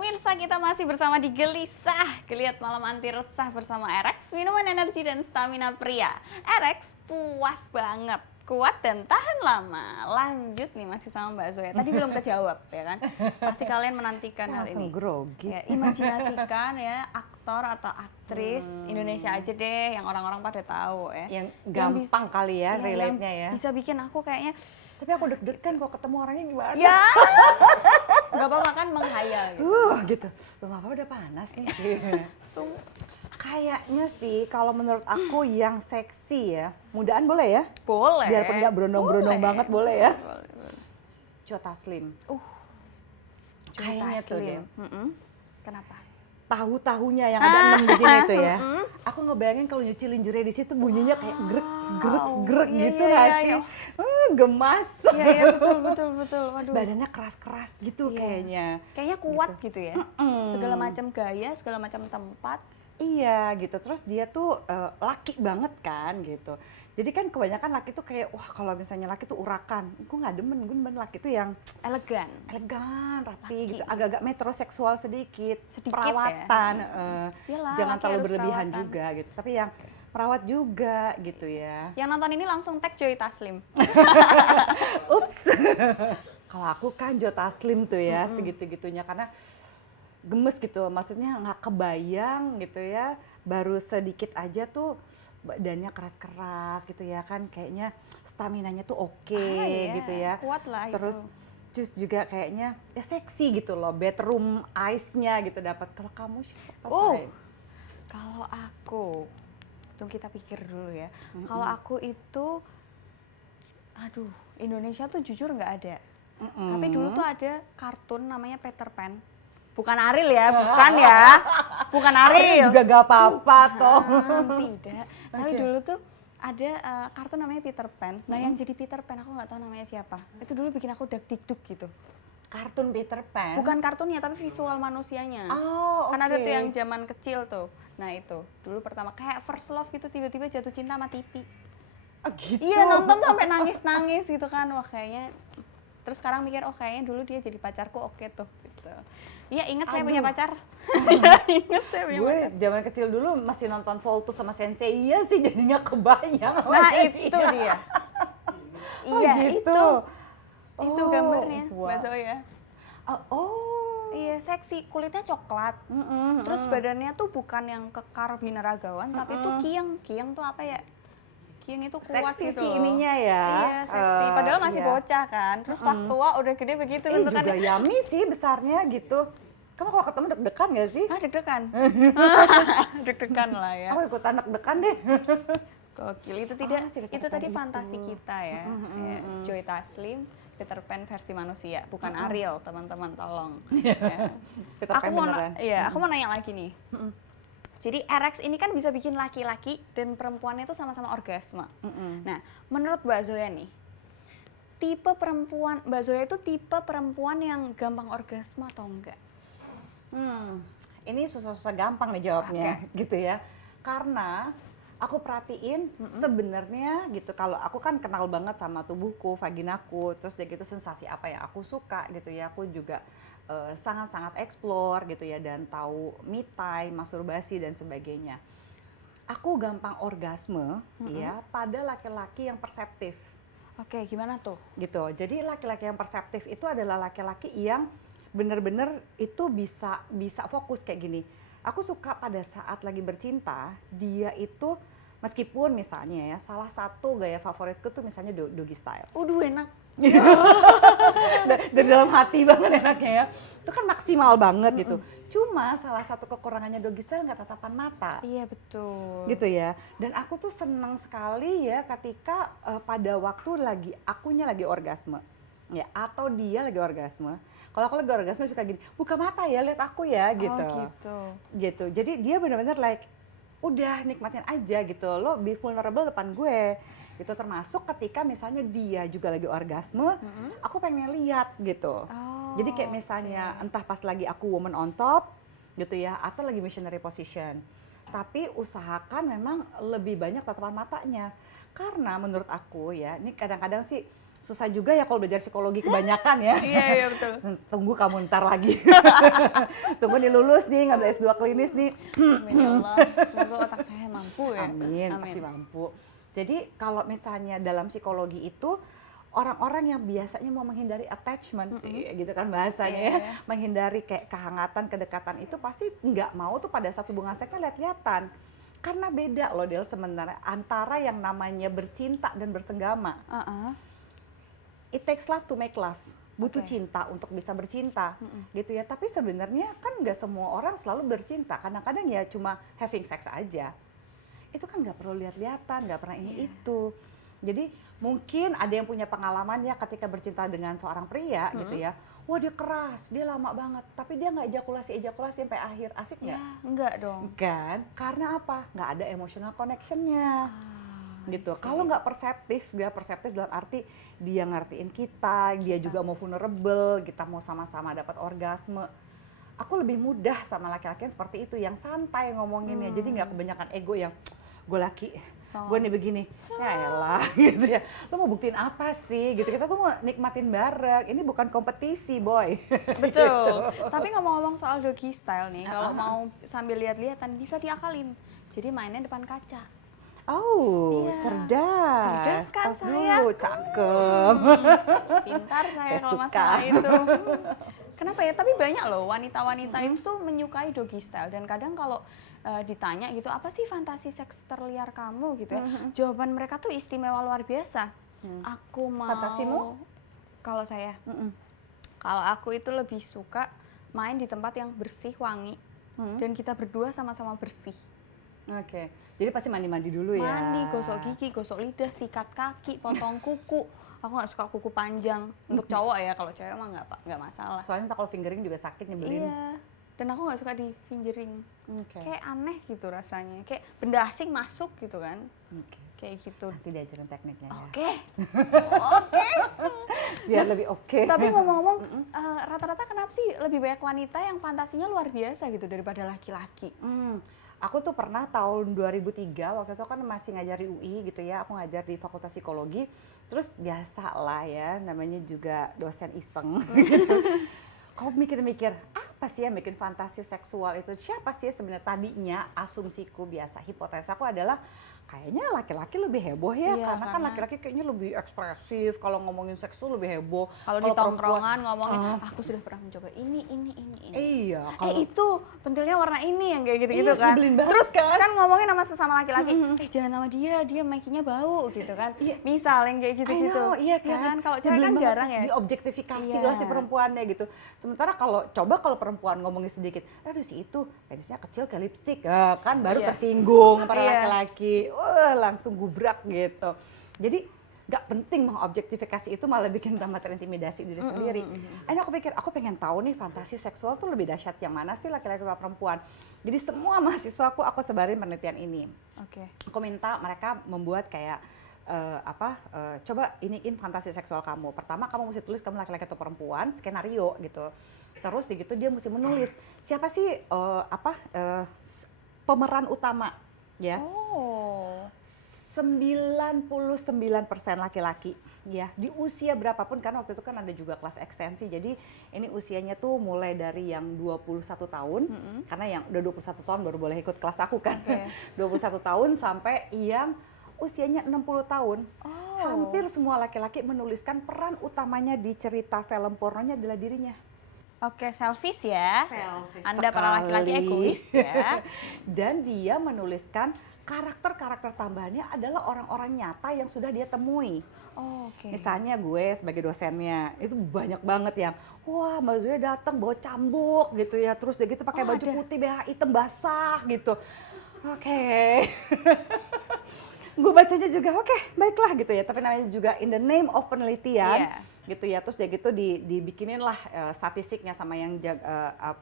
pemirsa, kita masih bersama di Gelisah, Geliat Malam Anti Resah bersama Erex, minuman energi dan stamina pria. Erex puas banget, kuat dan tahan lama. Lanjut nih masih sama Mbak Zoya. Tadi belum kejawab ya kan? Pasti kalian menantikan hal ini. Langsung grogi. Ya, imajinasikan ya aktor atau aktris Indonesia aja deh yang orang-orang pada tahu ya. Yang gampang kali ya relate-nya ya. Bisa bikin aku kayaknya, Tapi aku deg-degan kalau ketemu orangnya gimana. ya nggak apa-apa kan menghayal gitu. Gitu. Belum apa udah panas nih. Sung- Kayaknya sih kalau menurut aku yang seksi ya, mudaan boleh ya? Boleh. Biarpun nggak berondong-berondong banget boleh ya? Boleh. Joe Taslim. Kayaknya Kayaknya tuh dia. Kenapa? Tahu-tahunya yang ada 6 di sini tuh ya. Aku ngebayangin kalau nyuci lingerie di situ bunyinya kayak grek Iya, gitu iya, nggak iya, sih? iya. Gemas. Iya betul. Terus Waduh. badannya keras-keras gitu Iya. kayaknya. Kayaknya kuat gitu ya. Segala macam gaya, segala macam tempat. Iya gitu, terus dia tuh laki banget kan gitu. Jadi kan kebanyakan laki tuh kayak, wah kalau misalnya laki tuh urakan. Gue nggak demen laki tuh yang Elegan. rapi Laki. gitu. Agak-agak metroseksual sedikit, Sedikit perawatan. Iyalah, Jangan laki terlalu harus berlebihan perawatan. juga gitu. Tapi yang merawat juga gitu ya. Yang nonton ini langsung tag Joy Taslim. Ups. Kalau aku kan Joe Taslim tuh ya, segitu-gitunya karena gemes gitu, maksudnya nggak kebayang gitu ya, baru sedikit aja tuh badannya keras-keras gitu ya kan, kayaknya staminanya tuh oke Iya, gitu ya. kuat lah Terus itu. Terus juga kayaknya ya seksi gitu loh, bedroom eyes-nya gitu dapat. Kalau kamu siapa say? Kalau aku, tunggu kita pikir dulu ya. Kalau aku itu, aduh, Indonesia tuh jujur nggak ada. Tapi dulu tuh ada kartun namanya Peter Pan. Bukan Ariel ya, bukan ya. Bukan Ariel. Juga gak apa-apa toh. Tidak. Tapi dulu tuh ada kartun namanya Peter Pan. Nah yang jadi Peter Pan aku nggak tahu namanya siapa. Itu dulu bikin aku deg-dug gitu. Kartun Peter Pan? Bukan kartunnya tapi visual manusianya. Oh, oke. Kan ada tuh yang zaman kecil tuh. Nah itu dulu pertama kayak first love gitu, tiba-tiba jatuh cinta sama TV. Oh, gitu. Iya nonton tuh sampai nangis-nangis gitu kan. Wah kayaknya. Terus sekarang mikir oh kayaknya dulu dia jadi pacarku oke tuh gitu. Iya ingat saya punya pacar. Ingat saya punya Gue pacar. zaman kecil dulu masih nonton Voltus sama Sensei, iya sih jadinya kebayang. Nah itu dia. Iya gitu. itu gambarnya Wah. Mbak Zoya. Iya seksi, kulitnya coklat. Terus badannya tuh bukan yang kekar binaragawan, tapi tuh kieng. Kieng tuh apa ya? Kieng itu kuat Seksi gitu sih loh. ininya ya. Iya seksi, padahal masih Iya. bocah kan. Terus pas tua udah gede begitu Juga bentukannya. yummy sih besarnya gitu. Kamu kalau ketemu deg-degan gak sih? Ah deg-degan. Deg-degan lah ya. Aku ikutan deg-degan deh. Gokil, itu tidak, si Peter itu Pan tadi itu. fantasi kita ya. Ya, Joy Taslim, Peter Pan versi manusia, bukan Ariel teman-teman tolong. Ya. Peter Aku Pan mau, beneran. aku mau nanya lagi nih. Jadi Erex ini kan bisa bikin laki-laki dan perempuannya itu sama-sama orgasme. Nah, menurut Mbak Zoya nih, tipe perempuan, Mbak Zoya itu tipe perempuan yang gampang orgasme atau enggak? Ini susah-susah gampang nih jawabnya gitu ya. Karena aku perhatiin sebenarnya gitu, kalau aku kan kenal banget sama tubuhku, vaginaku, terus dia gitu sensasi apa yang aku suka gitu ya. Aku juga sangat-sangat explore gitu ya dan tahu me time, masturbasi dan sebagainya. Aku gampang orgasme ya pada laki-laki yang perseptif. Oke, gimana tuh? Gitu. Jadi laki-laki yang perseptif itu adalah laki-laki yang benar-benar itu bisa fokus kayak gini. Aku suka pada saat lagi bercinta, dia itu meskipun misalnya ya salah satu gaya favoritku tuh misalnya doggy style. Enak. Dari dalam hati banget enaknya ya. Itu kan maksimal banget gitu. Cuma salah satu kekurangannya doggy style nggak tatapan mata. Iya betul. Gitu ya. Dan aku tuh senang sekali ya ketika pada waktu akunya lagi orgasme. Ya, atau dia lagi orgasme. Kalau aku lagi orgasme suka gini, buka mata ya, lihat aku ya gitu. Oh gitu. Gitu. Jadi dia benar-benar like udah nikmatin aja gitu. Lo be vulnerable depan gue. Gitu, termasuk ketika misalnya dia juga lagi orgasme, aku pengen lihat gitu. Jadi kayak misalnya entah pas lagi aku woman on top gitu ya, atau lagi missionary position. Tapi usahakan memang lebih banyak tatapan matanya. Karena menurut aku ya, ini kadang-kadang sih susah juga ya kalau belajar psikologi kebanyakan ya. Iya, iya betul. Tunggu kamu ntar lagi. Tunggu nih lulus nih, ngambil S2 klinis nih. Amin ya Allah. Semoga otak saya mampu ya. Amin, pasti mampu. Jadi kalau misalnya dalam psikologi itu orang-orang yang biasanya mau menghindari attachment, gitu kan bahasanya ya, menghindari kayak kehangatan, kedekatan itu pasti nggak mau tuh pada satu hubungan seksnya lihat-lihatan. Karena beda loh Del sebenarnya antara yang namanya bercinta dan bersenggama. It takes love to make love. Butuh cinta untuk bisa bercinta, gitu ya. Tapi sebenarnya kan nggak semua orang selalu bercinta. Kadang-kadang ya cuma having sex aja. Itu kan nggak perlu lihat-lihatan, nggak pernah ini itu. Jadi mungkin ada yang punya pengalaman ya ketika bercinta dengan seorang pria gitu ya. Wah dia keras, dia lama banget, tapi dia nggak ejakulasi sampai akhir. Asik nggak? Ya, enggak dong. Kan? Karena apa? Nggak ada emotional connection-nya. Gitu. Kalau nggak perseptif, dia perseptif dalam arti dia ngertiin kita, dia juga mau vulnerable, kita mau sama-sama dapat orgasme. Aku lebih mudah sama laki-laki yang seperti itu, yang santai ngomonginnya, jadi nggak kebanyakan ego yang gue laki, gue nih begini, ya elah gitu ya. Lo mau buktiin apa sih gitu, kita tuh mau nikmatin bareng, ini bukan kompetisi boy. Betul, tapi ngomong-ngomong soal doggy style nih, kalau mau sambil lihat-lihatan bisa diakalin, jadi mainnya depan kaca. Oh, cerdas. Cerdas kan Tos saya? dulu, cakep. Pintar saya kalau suka. masalah itu. Kenapa ya? Tapi banyak loh wanita-wanita itu tuh menyukai doggy style dan kadang kalau ditanya gitu, apa sih fantasi seks terliar kamu gitu ya? Jawaban mereka tuh istimewa luar biasa. Aku mau. Fantasimu? Kalau saya, kalau aku itu lebih suka main di tempat yang bersih, wangi, dan kita berdua sama-sama bersih. Oke, jadi pasti mandi-mandi dulu ya. Mandi, gosok gigi, gosok lidah, sikat kaki, potong kuku. Aku nggak suka kuku panjang untuk cowok ya, kalau cewek mah nggak masalah. Soalnya kalau fingering juga sakit nyebelin. Iya, dan aku nggak suka di fingering. Okay. Kayak aneh gitu rasanya, kayak benda asing masuk gitu kan. Kayak gitu. Nanti diajarin tekniknya ya. Oke. Biar lebih oke. Tapi ngomong-ngomong, rata-rata kenapa sih lebih banyak wanita yang fantasinya luar biasa gitu daripada laki-laki? Aku tuh pernah tahun 2003, waktu itu kan masih ngajar di UI gitu ya, aku ngajar di Fakultas Psikologi, terus biasa lah ya, namanya juga dosen iseng gitu. Kau mikir-mikir, apa sih yang bikin fantasi seksual itu? Siapa sih sebenarnya tadinya asumsiku biasa, hipotesaku adalah kayaknya laki-laki lebih heboh ya, karena kan laki-laki kayaknya lebih ekspresif, kalau ngomongin seks tuh lebih heboh. Kalau di tongkrongan ngomongin, aku sudah pernah mencoba ini. Iya. Itu pentilnya warna ini yang kayak gitu-gitu kan. Banget, terus kan ngomongin sama sesama laki-laki, jangan sama dia makingnya bau gitu kan. Misal yang kayak gitu-gitu. Iya kan. Kalau cewek kan jarang ya. Diobjektifikasi lah si perempuannya gitu. Sementara kalau perempuan ngomongin sedikit, aduh si itu penisnya kecil kayak lipstik, kan baru tersinggung para laki-laki. Langsung gubrak gitu. Jadi nggak penting mengobjektifikasi itu, malah bikin tambah terintimidasi diri sendiri. Aku pikir aku pengen tahu nih fantasi seksual tuh lebih dahsyat yang mana sih, laki-laki atau perempuan. Jadi semua mahasiswaku aku sebarin penelitian ini. Aku minta mereka membuat kayak coba iniin fantasi seksual kamu. Pertama kamu mesti tulis kamu laki-laki atau perempuan, skenario gitu. Terus gitu dia mesti menulis siapa sih pemeran utama. Ya. 99% laki-laki ya, di usia berapapun, karena waktu itu kan ada juga kelas ekstensi, jadi ini usianya tuh mulai dari yang 21 tahun, karena yang udah 21 tahun baru boleh ikut kelas aku kan, 21 tahun sampai yang usianya 60 tahun. Hampir semua laki-laki menuliskan peran utamanya di cerita film pornonya adalah dirinya. Selfish ya. Anda Sekali. para laki-laki egois ya. Dan dia menuliskan karakter-karakter tambahannya adalah orang-orang nyata yang sudah dia temui. Misalnya gue sebagai dosennya, itu banyak banget yang, wah Mbak Zoya datang bawa cambuk gitu ya, terus dia gitu pakai baju putih BH hitam basah gitu. Gue bacanya juga baiklah gitu ya, tapi namanya juga in the name of penelitian. Gitu ya, terus dia gitu dibikinin lah statistiknya sama yang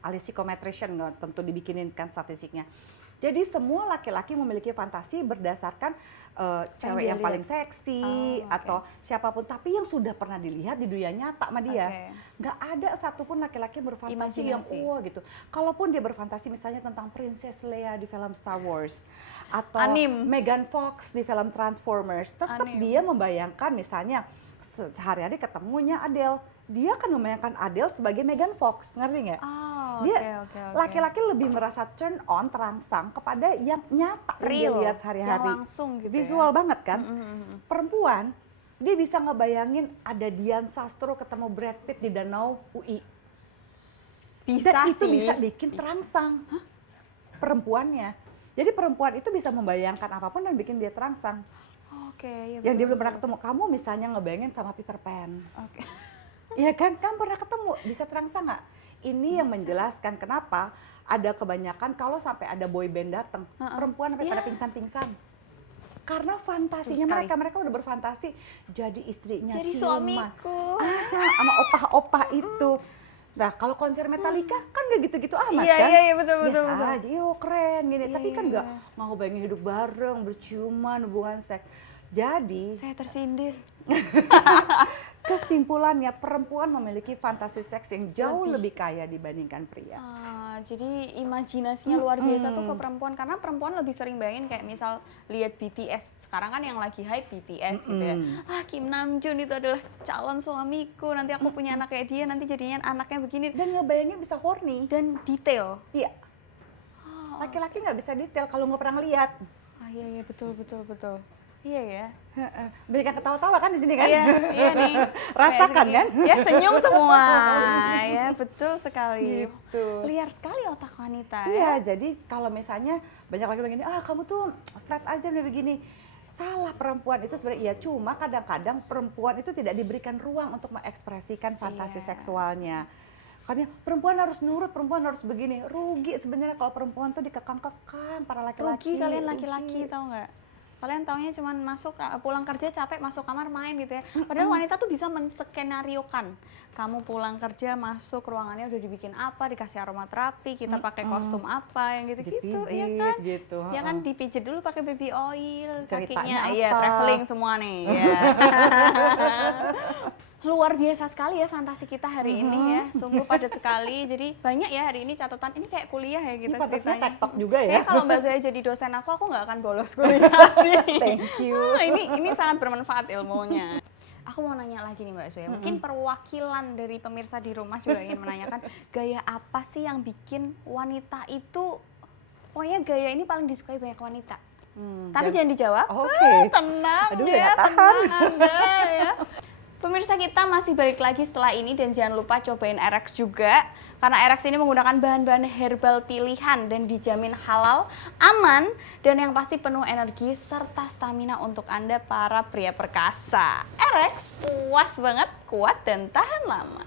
ahli psikometrician, tentu dibikinin kan statistiknya. Jadi semua laki-laki memiliki fantasi berdasarkan cewek yang paling seksi atau siapapun, tapi yang sudah pernah dilihat di dunia nyata sama dia. Nggak ada satupun laki-laki berfantasi yang gitu. Kalaupun dia berfantasi misalnya tentang Princess Leia di film Star Wars atau Megan Fox di film Transformers, tetap dia membayangkan misalnya sehari-hari ketemunya Adele. Dia kan membayangkan Adele sebagai Megan Fox, ngerti nggak? Oh, Dia oke. laki-laki lebih merasa turn on, terangsang kepada yang nyata yang dia Real, lihat yang sehari-hari. langsung gitu Visual ya. banget kan? Perempuan, dia bisa ngebayangin ada Dian Sastro ketemu Brad Pitt di danau UI. Bisa Dan itu sih. bisa bikin terangsang perempuannya. Jadi perempuan itu bisa membayangkan apapun dan bikin dia terangsang. Oke, ya Yang dia betul, belum pernah betul. ketemu. Kamu misalnya ngebayangin sama Peter Pan. Oke. Iya kan? Kamu pernah ketemu, bisa terangsang nggak? Ini yang menjelaskan kenapa ada kebanyakan kalau sampai ada boy band datang, perempuan sampai pada Iya. pingsan-pingsan. Karena fantasinya Betul sekali. mereka udah berfantasi jadi istrinya, Jadi ciuman. suamiku. Sama opah-opah itu. Nah, kalau konser Metallica kan gak gitu-gitu amat Iya, kan? iya, betul, betul, Biasa betul. aja, yo keren gini. Iya, Tapi kan iya, nggak mau bayangin hidup bareng, berciuman, hubungan seks. Jadi Saya tersindir. kesimpulannya perempuan memiliki fantasi seks yang jauh lebih kaya dibandingkan pria. Jadi imajinasinya luar biasa tuh ke perempuan, karena perempuan lebih sering bayangin kayak misal lihat BTS. Sekarang kan yang lagi hype BTS gitu ya. Kim Namjoon itu adalah calon suamiku, nanti aku punya anak kayak dia, nanti jadinya anaknya begini. Dan ngebayangin bisa horny. Dan detail. Iya. Laki-laki nggak bisa detail kalau nggak pernah ngeliat. Iya, betul. Iya ya. Berikan ketawa-tawa kan di sini kan? Iya nih. Rasakan Kayak kan? segini. Ya senyum semua. Ya betul sekali. Gitu. Liar sekali otak wanita. Iya, jadi kalau misalnya banyak laki begini, kamu tuh flat aja udah begini. Salah, perempuan itu sebenarnya iya, cuma kadang-kadang perempuan itu tidak diberikan ruang untuk mengekspresikan fantasi seksualnya. Karena perempuan harus nurut, perempuan harus begini. Rugi sebenarnya kalau perempuan tuh dikekang-kekang para laki-laki. Rugi kalian laki-laki, tahu nggak? Kalian taunya cuma masuk pulang kerja capek masuk kamar main gitu ya. Padahal wanita tuh bisa menskenariokan. Kamu pulang kerja masuk ruangannya udah dibikin apa, dikasih aromaterapi, kita pakai kostum apa yang gitu-gitu, iya kan? Gitu. Ya kan dipijit dulu pakai baby oil, Ceritanya kakinya, iya apa? traveling semua nih. Ya. Luar biasa sekali ya fantasi kita hari ini ya, sungguh padat sekali. Jadi banyak ya hari ini catatan, ini kayak kuliah ya kita Ini fantasnya ceritanya. TikTok juga ya. Kayaknya kalau Mbak Zoya jadi dosen aku nggak akan bolos kuliah sih. Thank you. Ini sangat bermanfaat ilmunya. Aku mau nanya lagi nih Mbak Zoya, mungkin perwakilan dari pemirsa di rumah juga ingin menanyakan, gaya apa sih yang bikin wanita itu, pokoknya gaya ini paling disukai banyak wanita? Tapi jangan dijawab. Oke. Tenang Aduh, ya, nggak tahan. tenang Anda ya. Pemirsa kita masih balik lagi setelah ini dan jangan lupa cobain RX juga. Karena RX ini menggunakan bahan-bahan herbal pilihan dan dijamin halal, aman, dan yang pasti penuh energi serta stamina untuk Anda para pria perkasa. RX puas banget, kuat dan tahan lama.